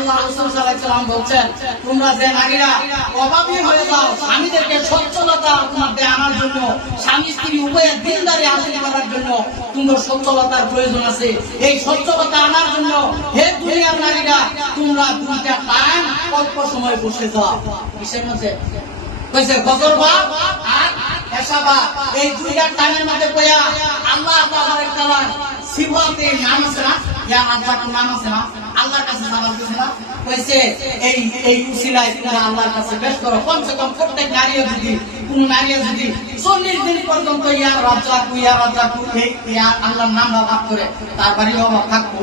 আল্লাহ রাসূল সাল্লাল্লাহু বলছেন, তোমরা যে নারীরা অভাবী হয়ে যাও। স্বামীদেরকে সচ্ছলতা তোমাদের আনার জন্য। স্বামী, স্ত্রী উভয়ের দিনদারি হাসিল করার জন্য তোমার সচ্ছলতার প্রয়োজন আছে। এই সচ্ছলতা আনার জন্য হে দুনিয়ার নারীরা, তোমরা দুইটা টাইম অল্প সময় বসে যাও। কিসের মধ্যে? কইছে গজর বাপ আর এসা এই দুইটা টাইমের মধ্যে কইয়া আল্লাহ তাবারক তাআলা সিফাতে নাম আছে না ইয়া আল্লাহর নাম আছে না? আল্লাহর না? কইছে ইয়া রাজ্জাকু ইয়া রাজ্জাকু, এই নাম বাপ করে, তার বাড়ি অভাব থাকব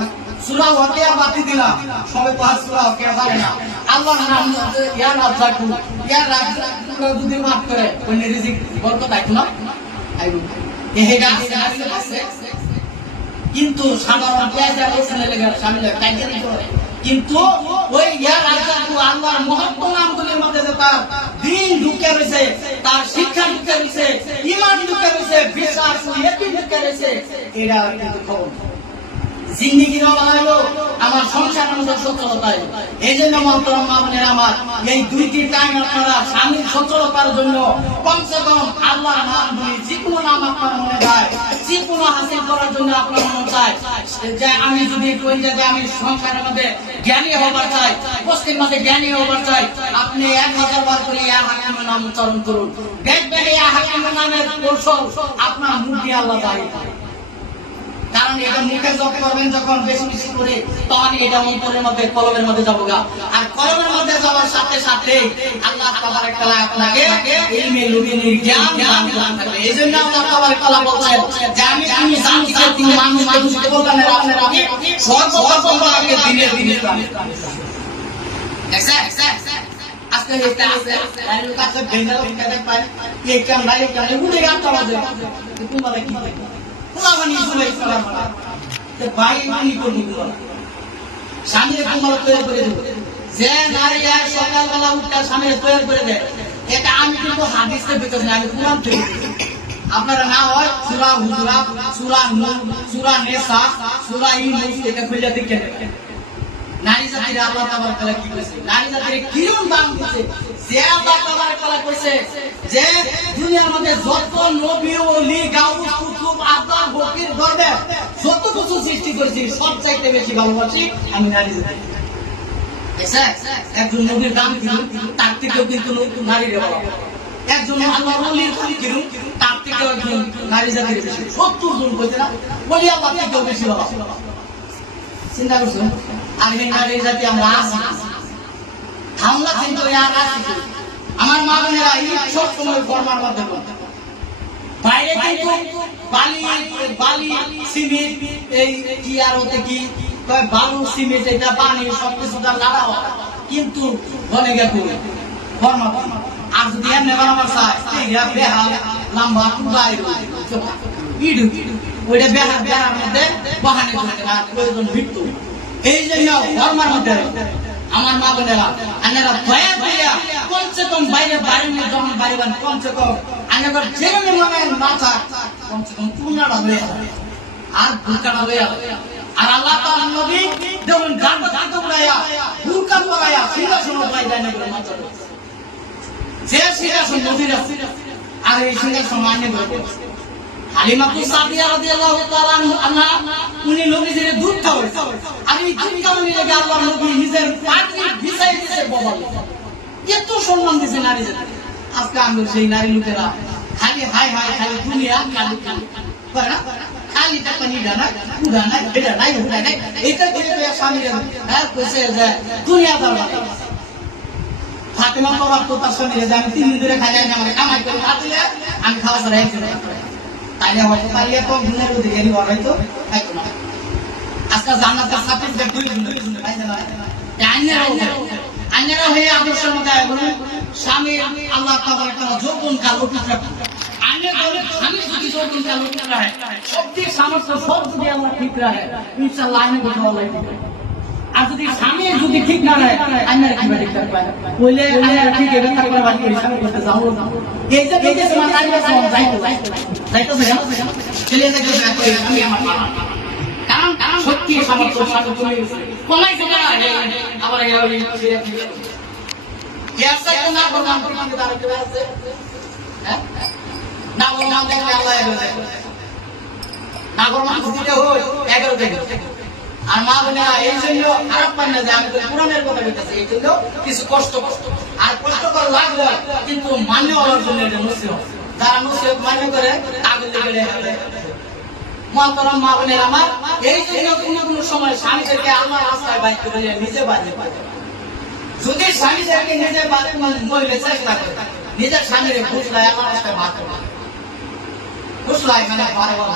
সুরা ওয়াকিয়া বাতি দিলাম। সবে তো আর সুরা ওয়াকিয়া জানে না। আল্লাহর নাম ইয়া রাজ্জাকু। ইয়া রাজ্জাকু যদি মাফ করে ওই রিজিক বরকত আইতো না? আইবো। এহেগা আছে? কিন্তু কিন্তু ওই আল্লাহর মহত্ব মধ্যে তার দিন ঢুকে রয়েছে, তার শিক্ষা ঢুকে রয়েছে, ইমান ঢুকে রয়েছে, বিশ্বাস ঢুকে রয়েছে, এরা কিন্তু খবর জিন্দিগি বানাইলো আমার সংসার আমাদের এই জন্য মহতরম মামনের আমার এই দুইটি টাইম আপনারা স্বামীর সচ্ছলতার জন্য কমসে কম আল্লাহ নাম যে কোনো নাম আপনার মনে হাসিল করার জন্য আপনার চায় যে আমি যদি আমি সংসারের মধ্যে জ্ঞানী হবার চাই পশ্চিম মধ্যে জ্ঞানী হবার চাই, আপনি এক হাজার বার করে ইয়া হাকিমের নাম উচ্চারণ করুন। ইয়া হাকিমের আপনার মুখ দিয়ে আল্লাহ কারণ এটা মুখে জপ করবেন যখন বেশি বেশি করে তখন এটা অন্তরের মধ্যে, কলমের মধ্যে যাব গা। আর কলমের মধ্যে যাওয়ার সাথে সাথে আল্লাহ আপনাকে জ্ঞান আল্লাহ আমি জানতে তুমি মানুষ মানুষকে না আপনার আমি সর্বপ্রথম তোমাকে দিনে দিনে আজকে এটা আছে আর লোক আছে বেঙ্গল কাছে পায় এই নাই কাম উড়ে গান চালা যায় তোমাদের কি পুরাবানি জুলাই সালাম তে ভাই মানি করবি তোমার স্বামীর তৈরি করে দেবো যে নারী আর সকালবেলা উঠটা স্বামীর তৈরি করে দেয় এটা আমি কিন্তু হাদিসের ভিতরে আমি কোরআন থেকে। আপনারা না হয় সুরা হুজুরা সুরা নূর, সুরা নেসা সুরা ইউনুস এটা খুলে দেখে নেবেন নারী জাতির আল্লাহ তাবার কি কইছে? নারী জাতির কিরম দাম দিছে যে আল্লাহ তাবার কইছে যে দুনিয়ার মধ্যে যত নবী, ওলি, গাউস, কুতুব আব্দুল ফকির গর্বে, যত কিছু সৃষ্টি করেছি সব চাইতে বেশি ভালোবাসি আমি নারী জাতি। একজন নবীর দাম তার থেকেও কিন্তু নারীর বলা একজন আল্লাহ ওলির দাম কিরম তার থেকেও একজন নারী জাতির বেশি। সত্তর জন না? বেশি বলা চিন্তা করছ? আর এই নারী জাতি আমরা আছি। আছি আমার মা বোনেরা এই সব সময় বাইরে কিন্তু বালি বালি, সিমেন্ট, এই কি আর ওতে কি? বালু, সিমেন্ট, এটা পানি সব কিছু তার কিন্তু বনে গেছে গরমা আর যদি এমনি বানাবার চায় বেহাল, লম্বা কুবাই ইডু ওইটা বেহাল বেহার মধ্যে বাহানে প্রয়োজন মৃত্যু। এই জন্য গরমার মধ্যে, আমার মা বোনেরা আনেরা দয়া করিয়া কমসে কম বাইরে বাড়ির মধ্যে যখন বাড়ি বান, কমসে কম আনেগর যেখানে মনে থাক, কমসে কম পূর্ণাটা হয়ে আর ভুলকাটা হয়ে আর আল্লাহ তাআলা নবী যখন গান গান উড়াইয়া ভুলকা পড়াইয়া সিংহাসন বলে মাত্র যে সিংহাসন নবীর আছে, আর এই সিংহাসন ধরবে হালিমাতু সাদিয়া রাদিয়াল্লাহু তাআলা আনহা উনি নবীজির দুধ খাওয়াইছে আর এই দুধ খাওয়ানোর লাগে আল্লাহ নবী নিজের পানি ভিজাই দিয়েছে বদল। এত সম্মান দিয়েছে নারী জাতি আজকে আমি সেই দুনিয়া ফাতেমা তো তার সঙ্গে যে আমি তিন দিন ধরে আমি আমাকে কামাই করে, না আমি খাওয়া ছাড়া একজন তাইলে হয়তো পারলে তো গুণের দিকে নি হয়তো খাইতো না? আজকাল জান্নাতের সার্টিফিকেট দুই দুই পাইছে আইনেরা হয়ে আদর্শের মধ্যে এখন স্বামী আল্লাহ তাবার একটা যৌবন কাল শক্তি সামর্থ্য সব যদি আল্লাহ ঠিক রাখে আল্লাহ ঠিক রাখে। আর যদি স্বামী যদি ঠিক না হয়, আইনার কি থাকবে বলে আইনার ঠিক এটা থাকবে বাড়ি করে? স্বামী দিতে হয়? এগারো থেকে। আর মা বোনেরা এই জন্য খারাপ পান না যে আমি তো পুরাণের কথা বলতেছি এই জন্য কিছু কষ্ট আর কষ্ট করা লাগবে, কিন্তু মান্য হওয়ার জন্য এটা মুসিবত যারা মুসিবত মান্য করে, তাদের লেগে মহতরম মা বোনের আমার, এই জন্য কোনো কোনো সময় স্বামীদেরকে আমার বাইক করে নিজে বাজে বাজে যদি স্বামীদেরকে নিজে বাজে মহিলা চেষ্টা করে। নিজের স্বামীর ঘুষলায় আমার রাস্তায় ভাত ঘুষলায় মানে ভালো ভালো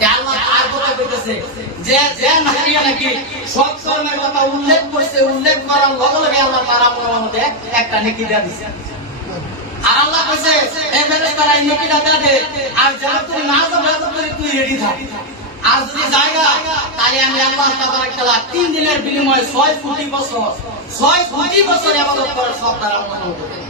তার মধ্যে আর করবে আর যদি জায়গা তাহলে আমি আল্লাহ তিন দিনের বিনিময়ে ছয় কোটি বছর, ছয় কোটি বছর করার সব তারা হবে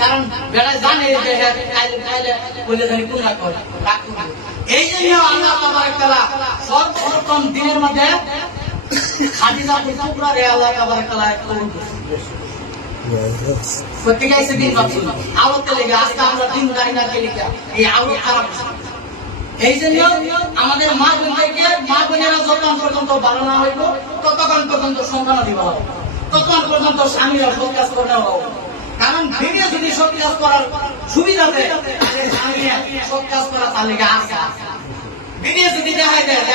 কারণ জানে যে কাইলে বলে কোন এই জন্য আল্লাহ সর্বপ্রথম দিনের মধ্যে আজকে আমরা এই খারাপ এই জন্য আমাদের মা বোনদেরকে মা বোনেরা পর্যন্ত না হইব, ততক্ষণ পর্যন্ত সন্তান দিব ততক্ষণ পর্যন্ত স্বামীরা সব কাজ করে নেওয়া হবে। কারণ ভিডিও যদি সব কাজ করার সুবিধা দেয় তাহলে স্বামীরা সব কাজ করা তার লেগে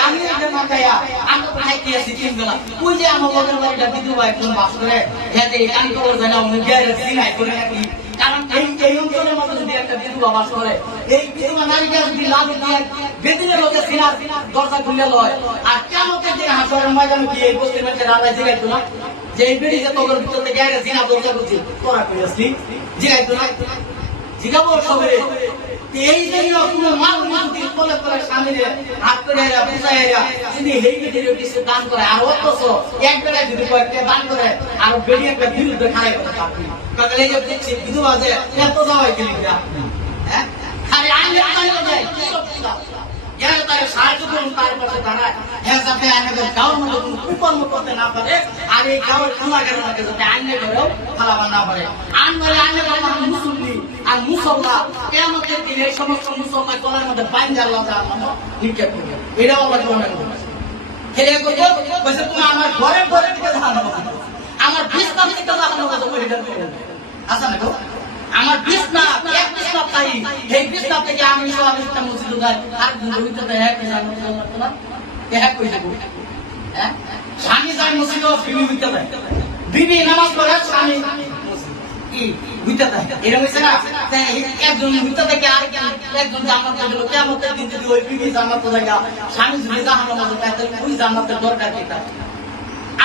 আমি একটা মাথায়া আমি তো খাইতে আছি তিন বেলা ওই যে আমার লোকের বাড়িটা বিধবা একজন বাস কান করে কারণ এই অঞ্চলের মধ্যে যদি একটা বিধবা বাস করে এই বিধবা নারীকে যদি লাভ দিয়ে বেদিনের লোকে সিনার, দরজা খুলে লয়। আর কেমন দিন হাসরের ময়দানে কি এই বস্তির মধ্যে রান্নায় জিগাইতো না? যে এই বেড়ি যে তোর ভিতর থেকে আগে সিনা দরজা করছি তোরা করে আসলি? জিগাইতো না? জিগাবো সবে। এই জন্য কোনো মানুষ যদি বলে করে স্বামীরে হাত করে এরা বুঝাই এরা যদি হেই বেটির কিছু দান করে, আর অথচ এক বেলায় যদি কয়েকটা দান করে, আর বেরিয়ে একটা বিরুদ্ধে চাকরি কারণ এই যে দেখছি, বিধবা যে এত যাওয়াই গেলি হ্যাঁ? খালি যায় কি সব এরা তাকে সাহায্য করুন, তার পাশে দাঁড়ায়। হ্যাঁ যাতে আইনের গাঁর মধ্যে কোনো করতে না পারে, আর এই গাঁয়ের সমাজের মধ্যে যাতে আইনে করেও ফালাবার না পারে। আমার মুসল্লি আর মুসল্লা দিন সমস্ত মুসল্লা মধ্যে তার নাম নিক্ষেপ করবে। এটাও মনে করবে। বলছে, তুমি আমার ঘরে ধান আমার না আমার এক এই বিছনা থেকে আমি সব একটা মসজিদ উঠাই আর ঘুরিতে তো দেখা এক জানো না এক কই দেবো স্বামী যায় মসজিদ বিবি হইতে দেয় বিবি নামাজ পড়ে, স্বামী একজন হইতে থেকে আর একজন জান্নাতে গেল কিয়ামতের দিন যদি ওই বিবি জান্নাতে জায়গা স্বামী যদি জাহান্নামে যায় তাহলে ওই জান্নাতের দরকার কি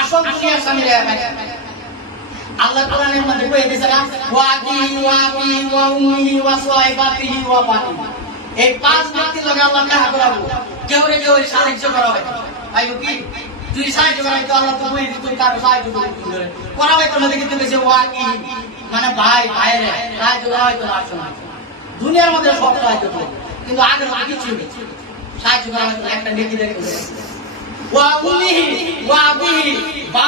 আসল দুনিয়ার স্বামীরা আল্লাহ কোরআনের মধ্যে কয়ে দিয়েছে না? ওয়াকি ওয়াকি ওয়া উম্মি ওয়া সাইবাতিহি ওয়া বানি এই পাঁচ ব্যক্তি লগে আল্লাহ দেখা করাবো? কেউ রে কেউ সাহায্য করা হয় আইবো কি? তুই সাহায্য করাই তো আল্লাহ তো কই তুই তার সাহায্য করবি করা? হয় তোমাদের কিন্তু বেশি ওয়াকি মানে ভাই ভাইরে সাহায্য করা হয় তো আসছে দুনিয়ার মধ্যে সব সাহায্য করে। কিন্তু আগের মধ্যে কিছু সাহায্য করা হয় একটা নেকি দেখে ওয়া উম্মিহি ওয়া আবিহি বসে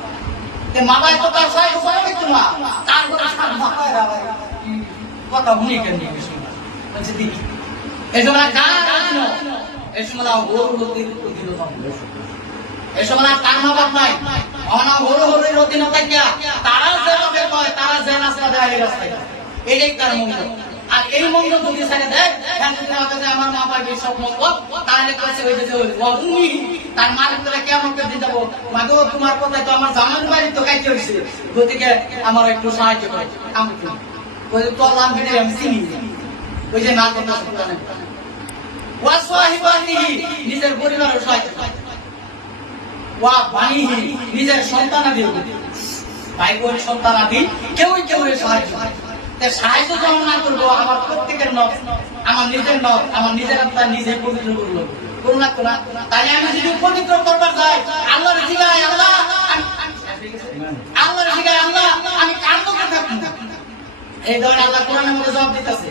তে মা বাবা তো তার সাহায্য করে কিন্তু না তার করে সাত ভাষা কথা শুনি কেন বলছে দেখি এই সময় গান গান এই সময় হরু হতে দিল এই সময় কান্না বাদ নাই। তারা যেভাবে কয় এটাই তার মন্ত্র আর এই মন্ত্র যদি দেয় আমার মা তাহলে কয়েছে ওই যে তার মালিক তোরা কেমন করে মাগো তোমার তো আমার জামাই বাড়ি তো হয়েছে গতিকে আমার একটু সাহায্য করে। ওই নাম ভিড়ে আমি চিনি। ওই যে না কথা নিজের পরিবারের সাহায্য নিজের ভাই বোন সন্তানাদি, কেউই কেউ সাহায্য। তা আমার প্রত্যেকের নখ আমার নিজের নখ আমার নিজের আমি যদি পবিত্র করবার যাই আল্লাহর জিগায় আল্লাহ আল্লাহর জিগায় আল্লাহ আমি কান্দ করে থাকব এই ধরনের আল্লাহ কোরআনের মধ্যে জবাব দিতেছে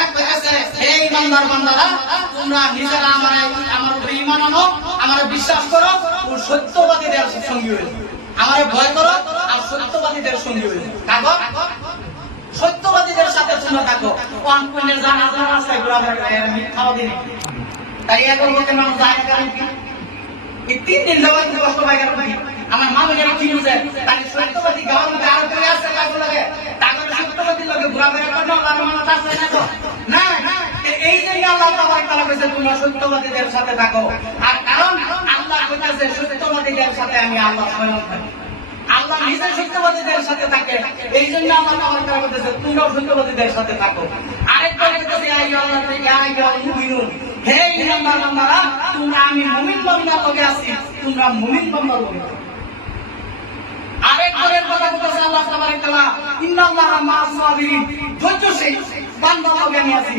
এক কইতাছে, হে ইমানদার বান্দারা, তোমরা নিজেরা আমার আমার উপরে ঈমান আনো, আমারে বিশ্বাস করো, সত্যবাদীদের সঙ্গী হইল। আমারে ভয় করো, আর সত্যবাদীদের সঙ্গী। কাগো? সত্যবাদীদের সাথে তোমরা থাকো। কোন কোনের জানা জানা মিথ্যাবাদী নাকি? তাই এখন বলতে মানুষ যায় কারণ কি? এই তিন দিন যাওয়ার কষ্ট পাই কারণ কি? আমার মামুনের কি বুঝে তাই সত্যবাদী গাওয়ার মধ্যে আরও করে কাজে লাগে তারপরে সত্যবাদী মানুষ আসছে না না এই জন্য আল্লাহ তাবারক তাআলা কইছে তোমরা সত্যবাদীদের সাথে থাকো আর কারণ আল্লাহ কইতাছে, সত্যবাদীদের সাথে আমি আল্লাহ স্বয়ং থাকি আল্লাহ নিজে আমি মুমিন বান্দার লগে আছি, তোমরা মুমিন বান্দার লগে আরেকবারের কথা বলতেছে আল্লাহ তাবারক তাআলা, ইন্নাল্লাহা সাবিরিন ধৈর্যশীল, বান্দার লগে আমি আছি।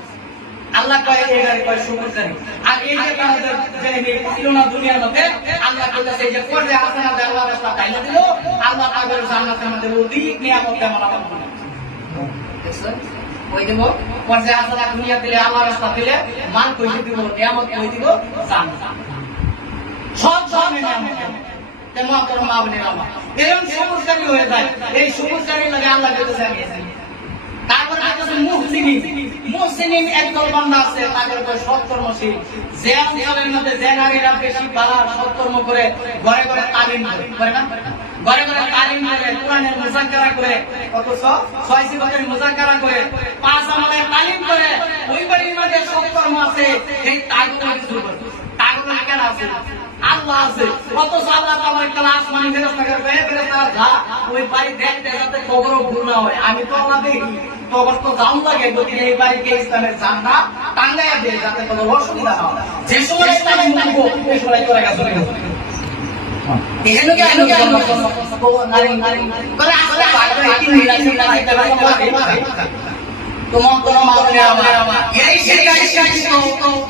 আল্লাহ কয়, এই গাড়ি কয় শুকুর করি আর এই যে তাদের যে ছিল না দুনিয়ার মধ্যে, আল্লাহ কইতাছে যে করবে হাসানা আল্লাহ রাস্তা তাইলে দিল আল্লাহ তাদের জান্নাতের মধ্যে অধিক নিয়ামত তেমন আমার দেখছেন? কই দিব? পর্যায়ে হাসানা দুনিয়া দিলে আল্লাহ রাস্তা দিলে মাল কই দিব, নিয়ামত কই দিব? জান্নাত। সব ধরনের নিয়ামত। তারপরে মুহসিনিন একদল বান্দা আছে, তাদের উপর সৎকর্মশীল যে অঞ্চলের মধ্যে যে নারীরা বেশি বালা সৎকর্ম করে, ঘরে ঘরে তালিম করে না? ঘরে ঘরে তালিম করে। ওই বাড়ির মধ্যে সৎকর্ম আছে, সেই তাগুলো কিছু করে। তাগুলো কেন আছে আল্লাহ আছে অথচ আল্লাহ তাআলা একটা আসমানি ফেরেশতা করে বে ফেরেশতা যা ওই বাড়ি দেখতে যাতে কবরও ভুল না হয় আমি তো আল্লাহ দেখি কবর তো জান লাগে যদি এই বাড়িকে ইসলামের জানটা টাঙ্গাইয়া দিয়ে যাতে কোনো অসুবিধা না হয় যে সময় ইসলাম মুখবো ওই সময় করে গেছে এজন্য কি আমি নারী নারী বলে আসলে বাইরে কি মিলা মিলা দিতে পারে তোমার তোমার মামলে আমার। এই শিক্ষা শিক্ষা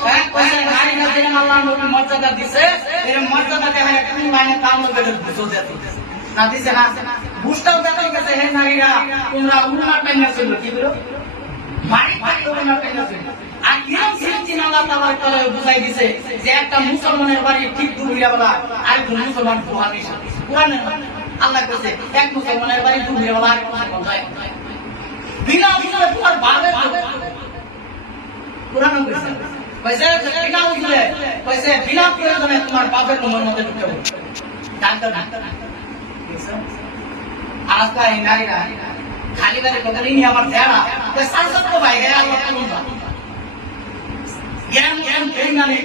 হ্যাঁ নারী না দিলে আল্লাহ নবী মর্যাদা দিছে। এর মর্যাদা দেখায় কোন লাইনে তাও নবী বুঝো যেতে না দিছে না। বুঝটাও দেখা গেছে হে নারীরা তোমরা উন্নার টাইমে ছিল কি বলো? বাড়ি বাড়ি উন্নার টাইমে ছিল আর সৃষ্টি আল্লাহ তাআলা তাআলা বুঝাই দিছে যে একটা মুসলমানের বাড়ি ঠিক দুপুরিয়া বেলা আর কোন মুসলমান কোরআন কোরআন আল্লাহ কইছে এক মুসলমানের বাড়ি দুপুরিয়া বেলা আর মুসলমান যায় না। বিনা উজুরে তোমার বাপের কোরআন কইছে কইছে যে বিনা উজুরে কইছে বিনা প্রয়োজনে তোমার বাপের রুমের মধ্যে ঢুকে পড়ো। ডাক্তার ডাক্তার আর আজকাল এই নারীরা খালি বাড়ি কথা নিয়ে আমার ধ্যানা সার সার তো বাইরে কোন জ্ঞান জ্ঞান জ্ঞান নারী